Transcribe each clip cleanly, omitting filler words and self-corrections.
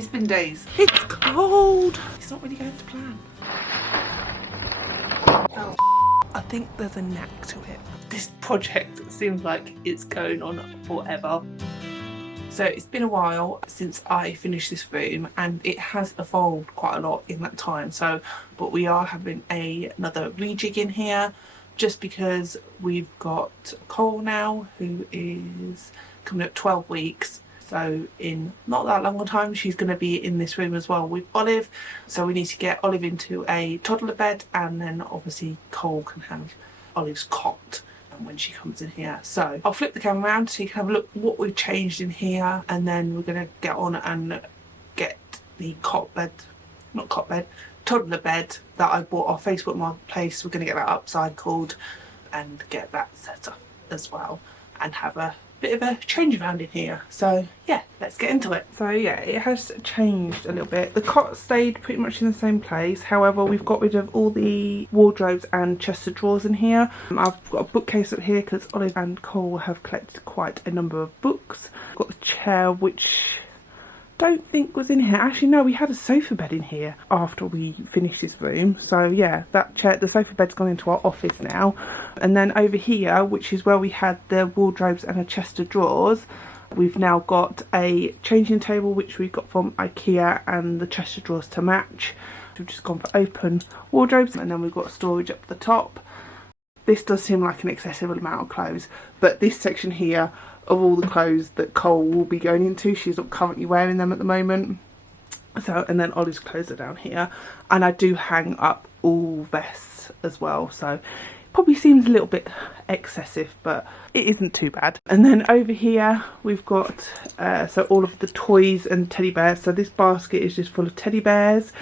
It's been days. It's cold. It's not really going to plan. Oh, I think there's a knack to it. This project seems like it's going on forever. So it's been a while since I finished this room and it has evolved quite a lot in that time. But we are having another rejig in here just because we've got Cole now, who is coming up 12 weeks. So in not that long a time, she's going to be in this room as well with Olive. So we need to get Olive into a toddler bed, and then obviously Cole can have Olive's cot when she comes in here. So I'll flip the camera around so you can have a look what we've changed in here, and then we're going to get on and get the toddler bed that I bought off Facebook Marketplace. We're going to get that upcycled and get that set up as well, and have a bit of a change around in here. So yeah, let's get into it. So yeah, it has changed a little bit. The cot stayed pretty much in the same place, however we've got rid of all the wardrobes and chest of drawers in here. I've got a bookcase up here because Olive and Cole have collected quite a number of books. I've got the chair, which I don't think was in here. Actually no, we had a sofa bed in here after we finished this room. So yeah, that chair, the sofa bed's gone into our office now. And then over here, which is where we had the wardrobes and a chest of drawers, we've now got a changing table which we got from IKEA and the chest of drawers to match. We've just gone for open wardrobes, and then we've got storage up the top. This does seem like an excessive amount of clothes, but this section here of all the clothes that Cole will be going into, she's not currently wearing them at the moment. So, and then Ollie's clothes are down here, and I do hang up all vests as well, so probably seems a little bit excessive, but it isn't too bad. And then over here we've got so all of the toys and teddy bears. So this basket is just full of teddy bears.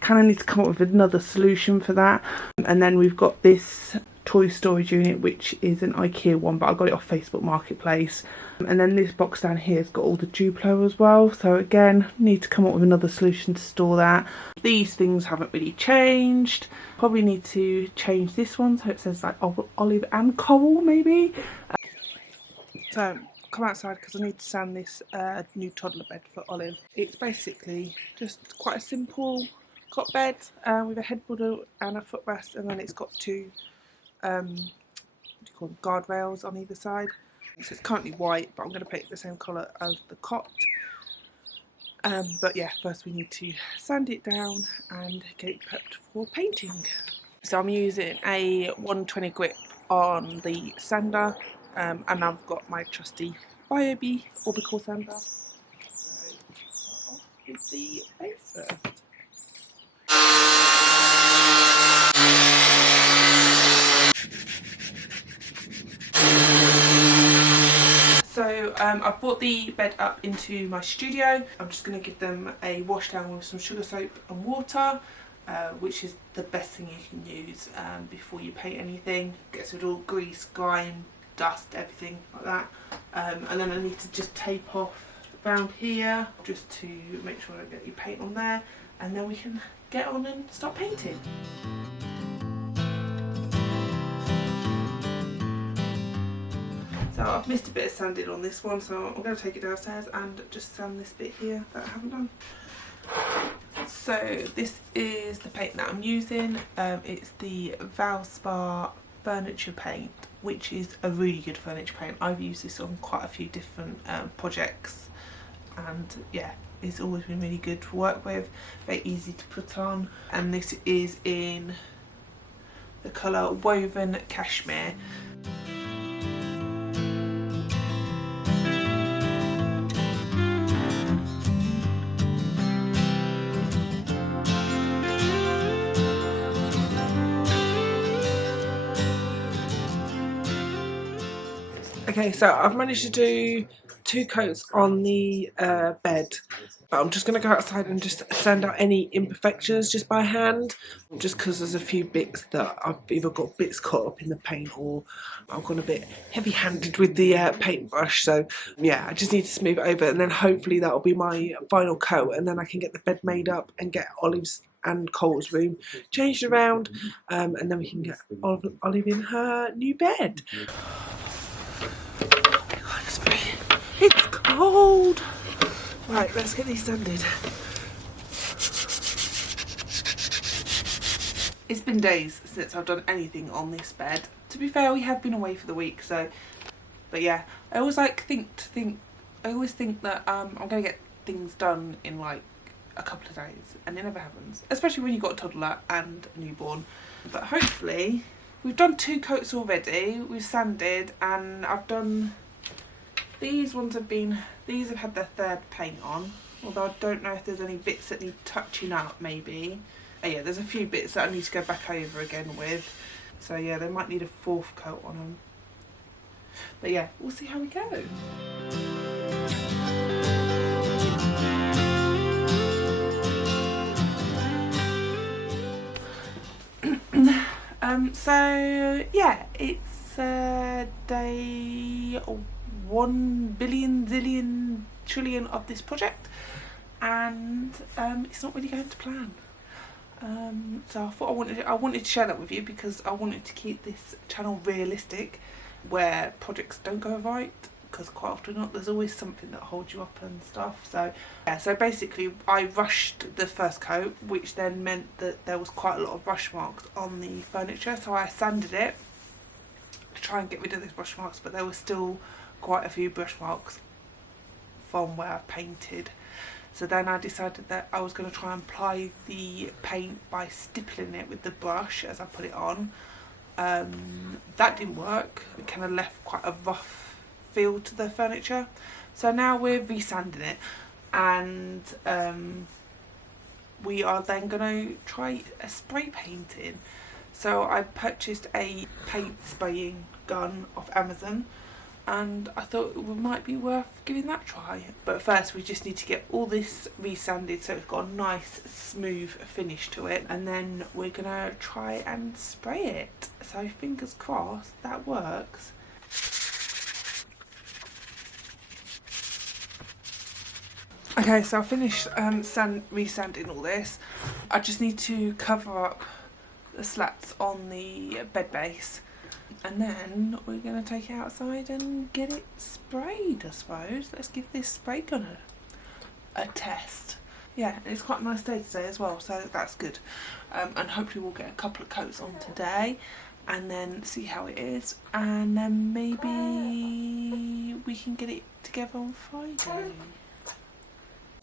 Kind of need to come up with another solution for that. And then we've got this toy storage unit, which is an IKEA one, but I got it off Facebook Marketplace. And then this box down here has got all the Duplo as well, so again need to come up with another solution to store that. These things haven't really changed. Probably need to change this one so it says like Olive and Cole maybe. So come outside because I need to sand this new toddler bed for Olive. It's basically just quite a simple cot bed with a headboard and a footrest, and then it's got two what do you call them, guardrails on either side. So it's currently white, but I'm going to paint it the same colour as the cot. But yeah, first we need to sand it down and get it prepped for painting. So I'm using a 120 grip on the sander, and I've got my trusty Biobee orbital sander. So start off with the base first. So I've brought the bed up into my studio. I'm just going to give them a wash down with some sugar soap and water, which is the best thing you can use before you paint anything. Gets rid of all grease, grime, dust, everything like that. And then I need to just tape off around here just to make sure I don't get any paint on there, and then we can get on and start painting. So I've missed a bit of sanding on this one, so I'm going to take it downstairs and just sand this bit here that I haven't done. So this is the paint that I'm using. It's the Valspar furniture paint, which is a really good furniture paint. I've used this on quite a few different projects, and yeah, it's always been really good to work with, very easy to put on. And this is in the colour Woven Cashmere. Okay, so I've managed to do 2 coats on the bed, but I'm just going to go outside and just sand out any imperfections just by hand, just because there's a few bits that I've either got bits caught up in the paint, or I've gone a bit heavy-handed with the paintbrush. So yeah, I just need to smooth it over, and then hopefully that'll be my final coat, and then I can get the bed made up and get Olive's and Cole's room changed around, and then we can get Olive in her new bed. It's cold. Right, let's get these sanded. It's been days since I've done anything on this bed. To be fair, we have been away for the week, so. But yeah, I always I always think that I'm gonna get things done in like a couple of days, and it never happens. Especially when you've got a toddler and a newborn. But hopefully, we've done 2 coats already. We've sanded, and I've done. These have had their 3rd paint on. Although I don't know if there's any bits that need touching up, maybe. Oh yeah, there's a few bits that I need to go back over again with. So yeah, they might need a 4th coat on them. But yeah, we'll see how we go. So yeah, it's day 1 billion zillion trillion of this project, and it's not really going to plan. So I thought I wanted to share that with you because I wanted to keep this channel realistic, where projects don't go right, because quite often not, there's always something that holds you up and stuff. So yeah, so basically I rushed the 1st coat, which then meant that there was quite a lot of brush marks on the furniture, so I sanded it to try and get rid of those brush marks, but there were still quite a few brush marks from where I painted. So then I decided that I was going to try and apply the paint by stippling it with the brush as I put it on. That didn't work. It kind of left quite a rough feel to the furniture. So now we're resanding it, and we are then going to try a spray painting. So I purchased a paint spraying gun off Amazon, and I thought it might be worth giving that a try. But first we just need to get all this resanded so it's got a nice smooth finish to it, and then we're gonna try and spray it. So fingers crossed that works. Okay, so I finished resanding all this. I just need to cover up the slats on the bed base, and then we're going to take it outside and get it sprayed, I suppose. Let's give this spray gun a test. Yeah, and it's quite a nice day today as well, so that's good. And hopefully we'll get a couple of coats on today and then see how it is, and then maybe we can get it together on Friday.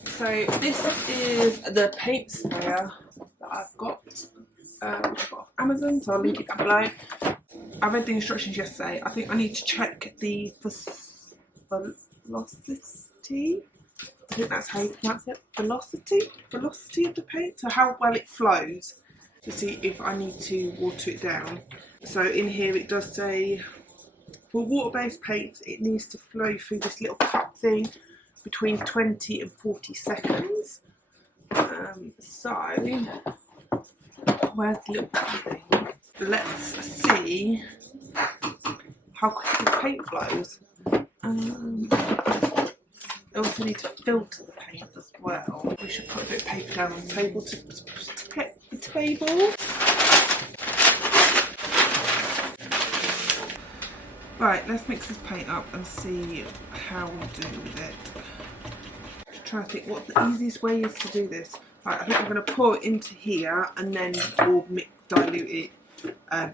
So this is the paint sprayer that I've got off Amazon, so I'll link it down below. I read the instructions yesterday. I think I need to check the velocity. I think that's how you pronounce it. Velocity of the paint. So how well it flows, to see if I need to water it down. So in here it does say, for water-based paints, it needs to flow through this little cup thing between 20 and 40 seconds. So where's the little cup thing? Let's see how quickly the paint flows. I also need to filter the paint as well. We should put a bit of paper down on the table to protect the table. Right, let's mix this paint up and see how we do with it. Just trying to think what the easiest way is to do this. Right, I think I'm going to pour it into here and then we'll dilute it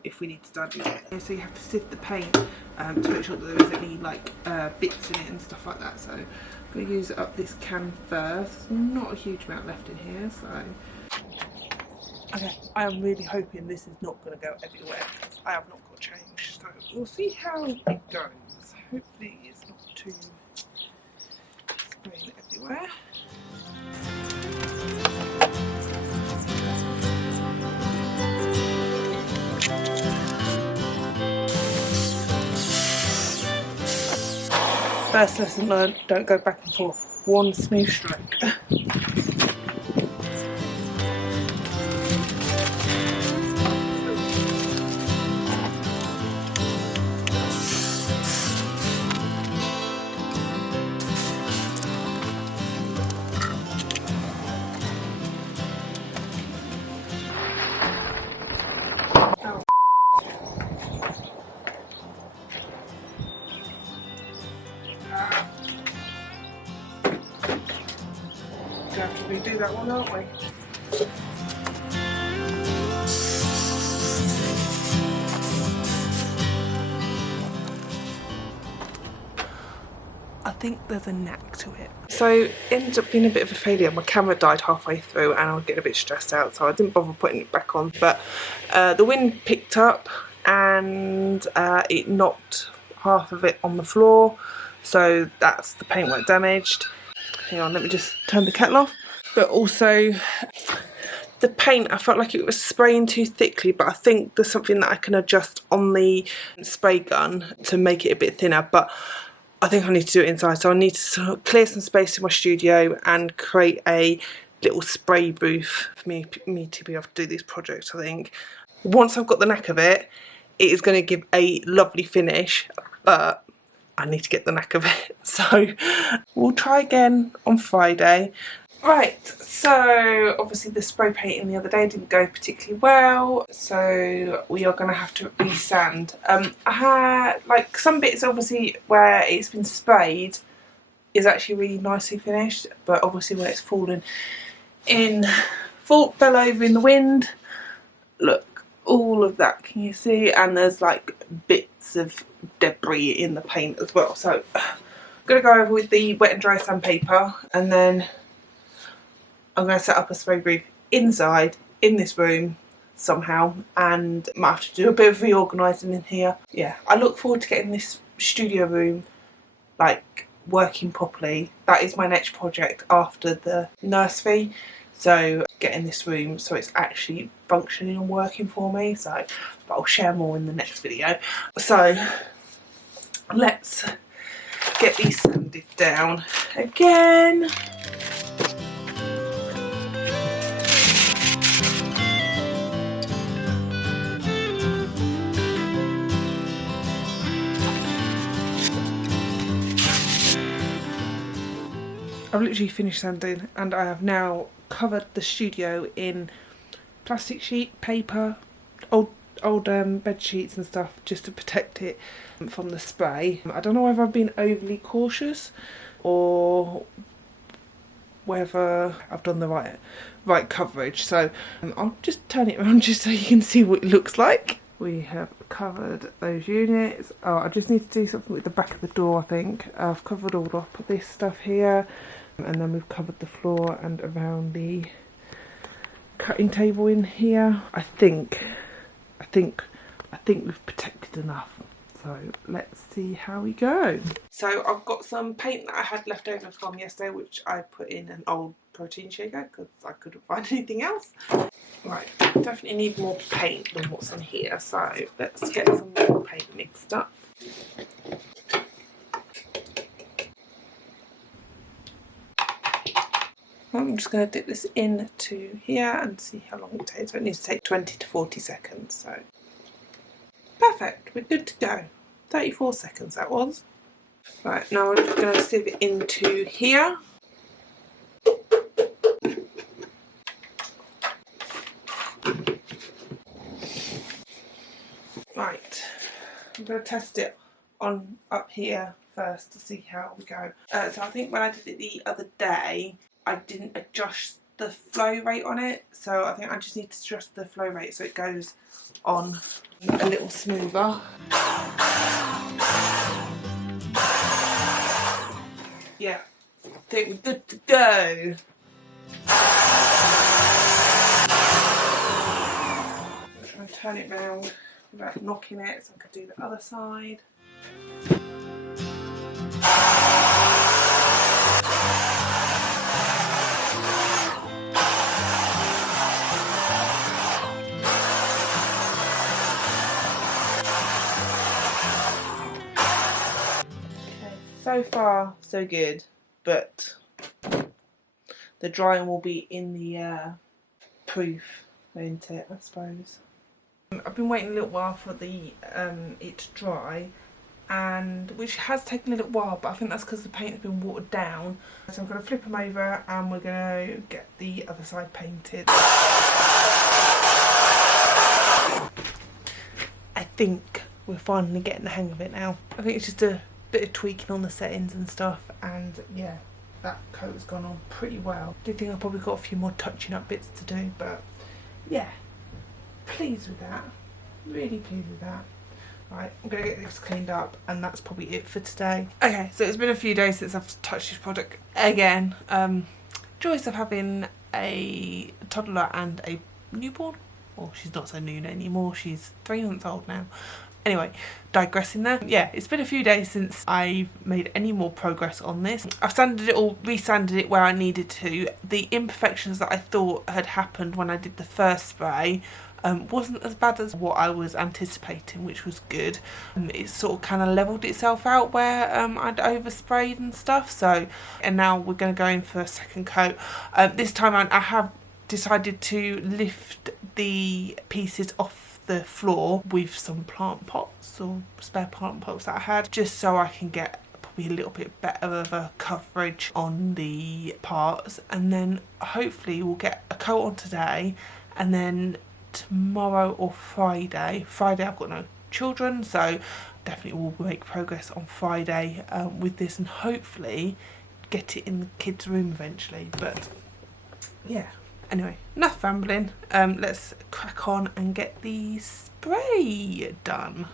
if we need to dilute it. So you have to sift the paint to make sure that there isn't any like bits in it and stuff like that. So I'm going to use up this can first. There's not a huge amount left in here, so. Okay, I am really hoping this is not going to go everywhere because I have not got change. So we'll see how it goes. Hopefully it's not too spraying everywhere. First lesson learned, don't go back and forth. One smooth stroke. gonna have to redo that one, aren't we? I think there's a knack to it. So it ended up being a bit of a failure. My camera died halfway through and I was getting a bit stressed out, so I didn't bother putting it back on. But the wind picked up and it knocked half of it on the floor, so that's the paintwork damaged. Hang on, let me just turn the kettle off. But also the paint, I felt like it was spraying too thickly, but I think there's something that I can adjust on the spray gun to make it a bit thinner. But I think I need to do it inside, so I need to sort of clear some space in my studio and create a little spray booth for me to be able to do this project. I think once I've got the knack of it, it is going to give a lovely finish, but I need to get the knack of it. So we'll try again on Friday. Right, so obviously the spray painting the other day didn't go particularly well, so we are going to have to resand. I had, like, some bits obviously where it's been sprayed is actually really nicely finished, but obviously where it's fell over in the wind, look, all of that, can you see? And there's like bits of debris in the paint as well. So I'm going to go over with the wet and dry sandpaper, and then I'm going to set up a spray booth inside in this room somehow, and I might have to do a bit of reorganising in here. Yeah, I look forward to getting this studio room like working properly. That is my next project after the nursery, so getting this room so it's actually functioning and working for me. So, but I'll share more in the next video. So let's get these sanded down again. I've literally finished sanding and I have now covered the studio in plastic sheet, paper, old bed sheets and stuff, just to protect it from the spray. I don't know whether I've been overly cautious or whether I've done the right coverage, so I'll just turn it around just so you can see what it looks like. We have covered those units. Oh, I just need to do something with the back of the door, I think. I've covered all up this stuff here, and then we've covered the floor and around the cutting table in here. I think we've protected enough. So let's see how we go. So I've got some paint that I had left over from yesterday, which I put in an old protein shaker because I couldn't find anything else. Right, definitely need more paint than what's in here, so let's get some more paint mixed up. I'm just going to dip this into here and see how long it takes. So it needs to take 20 to 40 seconds, so perfect, we're good to go. 34 seconds that was. Right, now we're just going to sieve it into here. Right, I'm going to test it on up here first to see how we go. So I think when I did it the other day, I didn't adjust the flow rate on it, so I think I just need to adjust the flow rate so it goes on a little smoother. Yeah, I think we're good to go. I'm trying to turn it round without knocking it so I could do the other side. So far, so good, but the drying will be in the proof, won't it, I suppose. I've been waiting a little while for the it to dry, and which has taken a little while, but I think that's because the paint has been watered down. So I'm going to flip them over and we're going to get the other side painted. I think we're finally getting the hang of it now. I think it's just a bit of tweaking on the settings and stuff, and yeah, that coat has gone on pretty well. I do think I've probably got a few more touching up bits to do, but yeah, pleased with that. Really pleased with that. Right, I'm going to get this cleaned up and that's probably it for today. Okay, so it's been a few days since I've touched this product again. Joys of having a toddler and a newborn. Well, she's not so new anymore, she's 3 months old now. Anyway, digressing there. Yeah, it's been a few days since I've made any more progress on this. I've sanded it all, resanded it where I needed to. The imperfections that I thought had happened when I did the first spray wasn't as bad as what I was anticipating, which was good. It sort of kind of levelled itself out where I'd oversprayed and stuff. So, and now we're going to go in for a second coat. This time I have decided to lift the pieces off the floor with some plant pots or spare plant pots that I had, just so I can get probably a little bit better of a coverage on the parts, and then hopefully we'll get a coat on today, and then tomorrow or Friday I've got no children, so definitely will make progress on Friday with this, and hopefully get it in the kids' room eventually. But yeah, anyway, enough rambling. Let's crack on and get the spray done.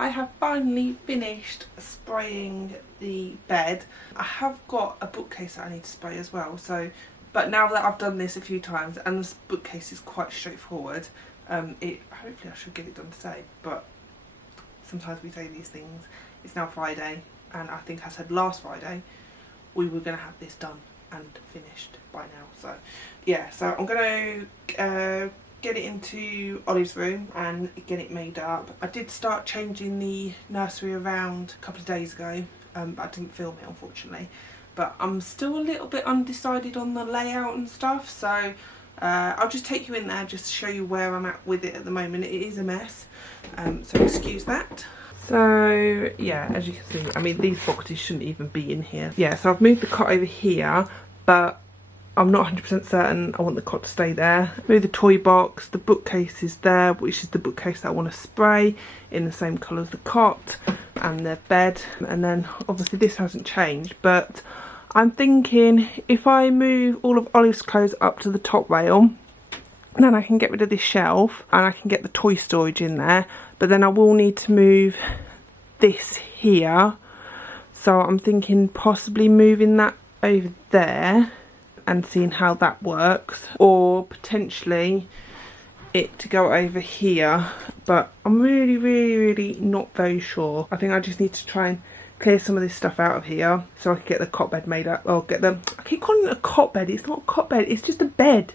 I have finally finished spraying the bed. I have got a bookcase that I need to spray as well, so but now that I've done this a few times and this bookcase is quite straightforward, hopefully I should get it done today, but sometimes we say these things. It's now Friday, and I think I said last Friday we were going to have this done and finished by now. So yeah, so I'm going to get it into Olive's room and get it made up. I did start changing the nursery around a couple of days ago, but I didn't film it unfortunately. But I'm still a little bit undecided on the layout and stuff, so I'll just take you in there just to show you where I'm at with it at the moment. It is a mess, so excuse that. So yeah, as you can see, I mean these boxes shouldn't even be in here. Yeah, so I've moved the cot over here, but I'm not 100% certain I want the cot to stay there. Move the toy box, the bookcase is there, which is the bookcase that I want to spray in the same colour as the cot and the bed. And then obviously this hasn't changed, but I'm thinking if I move all of Olive's clothes up to the top rail, then I can get rid of this shelf and I can get the toy storage in there. But then I will need to move this here. So I'm thinking possibly moving that over there and seeing how that works, or potentially it to go over here, but I'm really not very sure. I think I just need to try and clear some of this stuff out of here so I can get the cot bed made up. Or get them, I keep calling it a cot bed, it's not a cot bed, it's just a bed.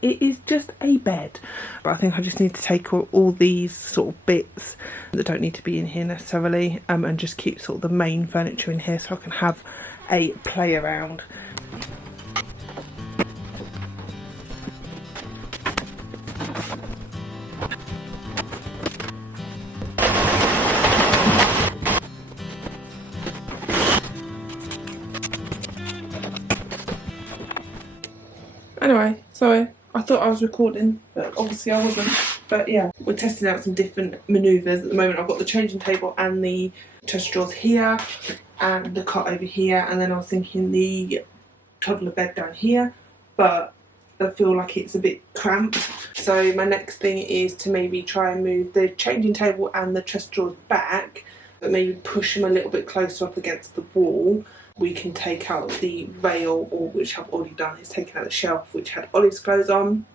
It is just a bed. But I think I just need to take all these sort of bits that don't need to be in here necessarily, and just keep sort of the main furniture in here so I can have a play around. Anyway, sorry, I thought I was recording, but obviously I wasn't. But yeah, we're testing out some different manoeuvres at the moment. I've got the changing table and the chest of drawers here, and the cot over here, and then I was thinking the toddler bed down here, but I feel like it's a bit cramped. So my next thing is to maybe try and move the changing table and the chest of drawers back, but maybe push them a little bit closer up against the wall. We can take out the rail, or which I've already done, is taking out the shelf which had Olive's clothes on,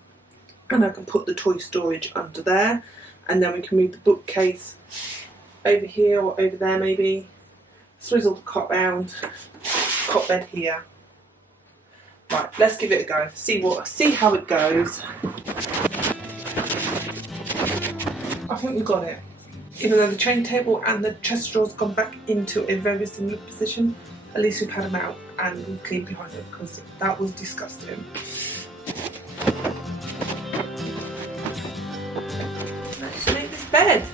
and I can put the toy storage under there, and then we can move the bookcase over here or over there maybe, swizzle the cot round, cot bed here. Right, let's give it a go, see how it goes. I think we got it. Even though the chain table and the chest of drawers gone back into a very similar position, at least we've had them out and we've cleaned behind them, because that was disgusting. Let's make this bed.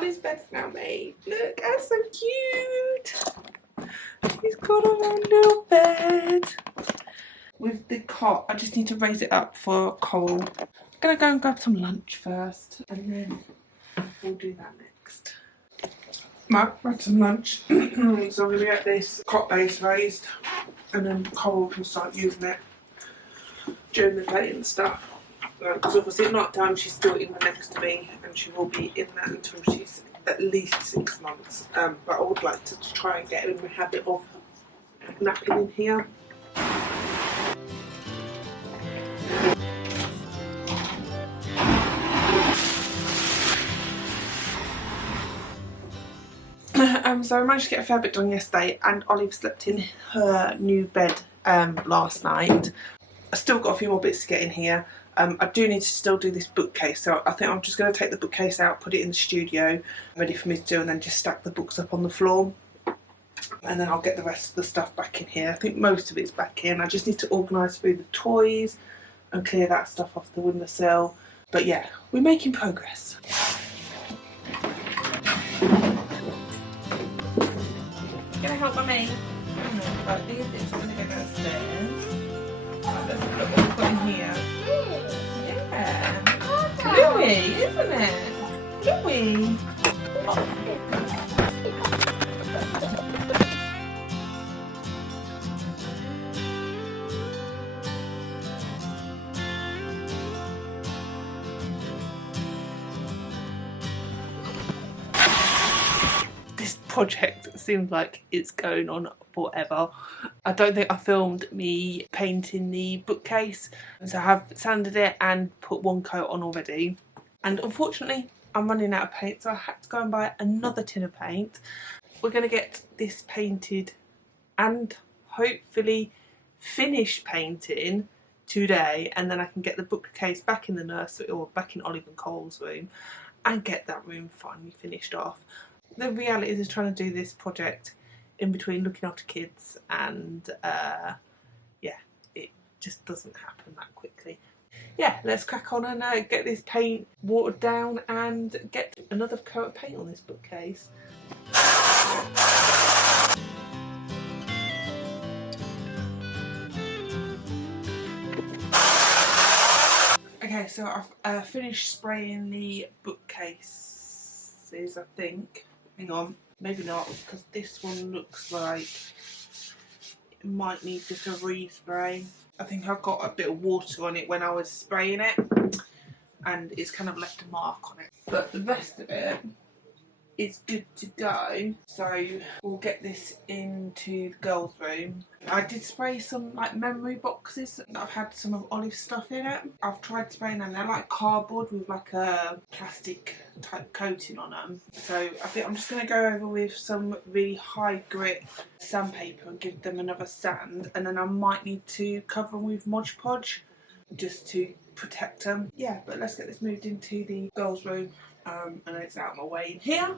Ollie's bed's now made. Look, that's so cute. He's got a own little bed. With the cot, I just need to raise it up for Coral. I'm gonna go and grab some lunch first, and then we'll do that next. Right, had some lunch. So I'm gonna get this cot base raised, and then Coral can start using it during the day and stuff. Because obviously at night time she's still in the next to me, and she will be in that until she's at least 6 months. But I would like to try and get in the habit of napping in here. So I managed to get a fair bit done yesterday, and Olive slept in her new bed last night. I still got a few more bits to get in here. I do need to still do this bookcase, so I think I'm just going to take the bookcase out, put it in the studio, ready for me to do, and then just stack the books up on the floor. And then I'll get the rest of the stuff back in here. I think most of it's back in. I just need to organise through the toys and clear that stuff off the windowsill. But yeah, we're making progress. Gonna help Mummy? Right, these bits are gonna go downstairs. Right, let's look what we've got in here. Yeah. Louie, isn't it? Louie. Project seems like it's going on forever. I don't think I filmed me painting the bookcase, so I have sanded it and put one coat on already, and unfortunately I'm running out of paint, so I had to go and buy another tin of paint. We're going to get this painted and hopefully finish painting today, and then I can get the bookcase back in the nursery, or back in Olive and Cole's room, and get that room finally finished off. The reality is trying to do this project in between looking after kids, and yeah, it just doesn't happen that quickly. Yeah, let's crack on and get this paint watered down and get another coat of paint on this bookcase. Okay, so I've finished spraying the bookcases, I think. Hang on, maybe not, because this one looks like it might need just a respray. I think I got a bit of water on it when I was spraying it, and it's kind of left a mark on it. But the rest of it is good to go, so we'll get this into the girls' room. I did spray some like memory boxes that I've had some of Olive's stuff in it. I've tried spraying them. They're like cardboard with like a plastic type coating on them. So I think I'm just going to go over with some really high grit sandpaper and give them another sand, and then I might need to cover them with Mod Podge just to protect them. Yeah, but let's get this moved into the girls' room, and then it's out of my way in here.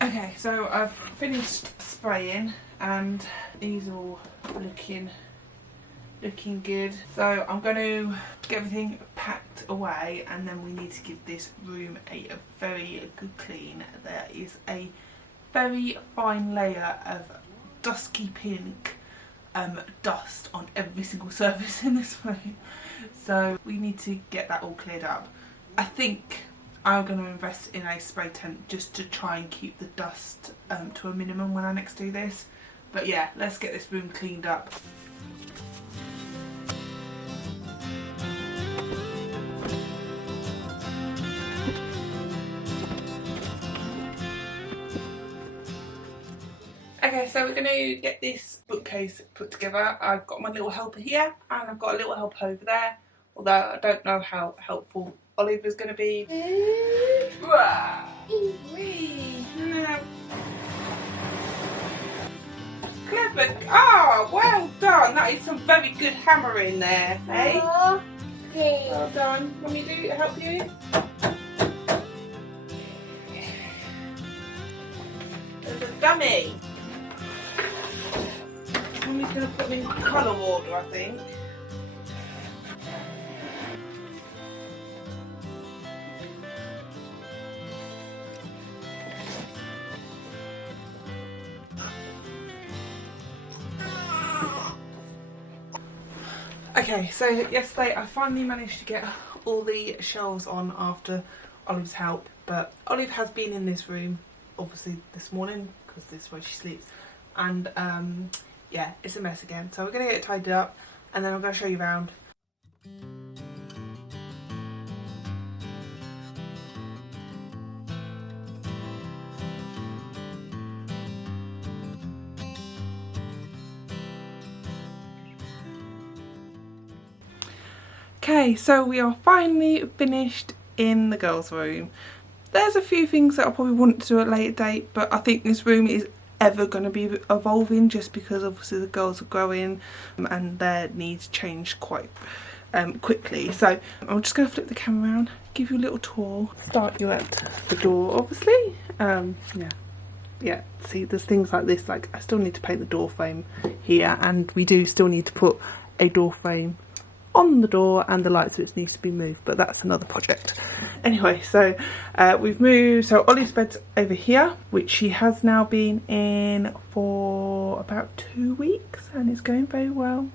Okay, so I've finished spraying and these are all looking good. So I'm going to get everything packed away, and then we need to give this room a very good clean. There is a very fine layer of dusky pink dust on every single surface in this room, so we need to get that all cleared up. I think I'm going to invest in a spray tent just to try and keep the dust to a minimum when I next do this. But yeah, let's get this room cleaned up. Okay, so we're going to get this bookcase put together. I've got my little helper here, and I've got a little helper over there, although I don't know how helpful Oliver's going to be. Clever. Oh, well done. That is some very good hammering there, eh? Well done. Let me help you. There's a dummy. Mummy's going to put them in colour order, I think. Okay, so yesterday I finally managed to get all the shelves on after Olive's help, but Olive has been in this room obviously this morning because this is where she sleeps, and yeah, it's a mess again. So we're going to get it tidied up and then I'm going to show you around. Okay, so we are finally finished in the girls' room. There's a few things that I probably want to do at a later date, but I think this room is ever going to be evolving just because obviously the girls are growing and their needs change quite quickly. So I'm just going to flip the camera around, give you a little tour. Start you at the door, obviously. Yeah, see, there's things like this, like I still need to paint the door frame here, and we do still need to put a door frame on the door and the light switch needs to be moved, but that's another project. Anyway, so we've moved, so Ollie's bed's over here, which she has now been in for about 2 weeks and it's going very well.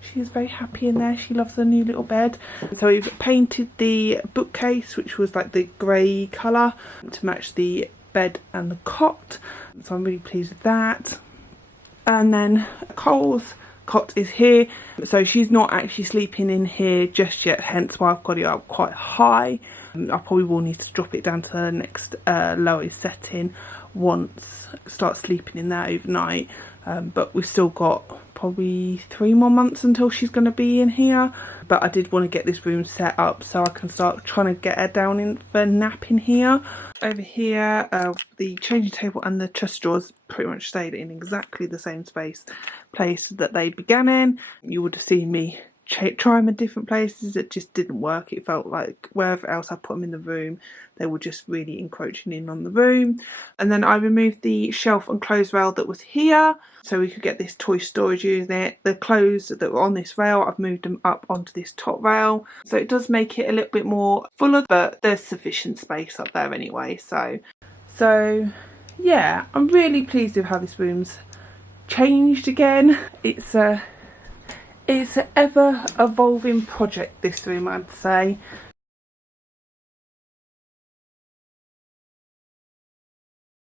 She is very happy in there, she loves the new little bed. So we've painted the bookcase, which was like the grey colour, to match the bed and the cot, so I'm really pleased with that. And then Cole's cot is here, so she's not actually sleeping in here just yet, hence why I've got it up quite high. I probably will need to drop it down to the next lowest setting once I start sleeping in there overnight, but we've still got probably 3 more months until she's going to be in here. But I did want to get this room set up so I can start trying to get her down in for a nap in here. Over here, the changing table and the chest drawers pretty much stayed in exactly the same place that they began in. You would have seen me try them in different places. It just didn't work. It felt like wherever else I put them in the room, they were just really encroaching in on the room. And then I removed the shelf and clothes rail that was here so we could get this toy storage unit. The clothes that were on this rail, I've moved them up onto this top rail, so it does make it a little bit more fuller, but there's sufficient space up there anyway. So yeah, I'm really pleased with how this room's changed again. It's an ever evolving project, this room, I'd say.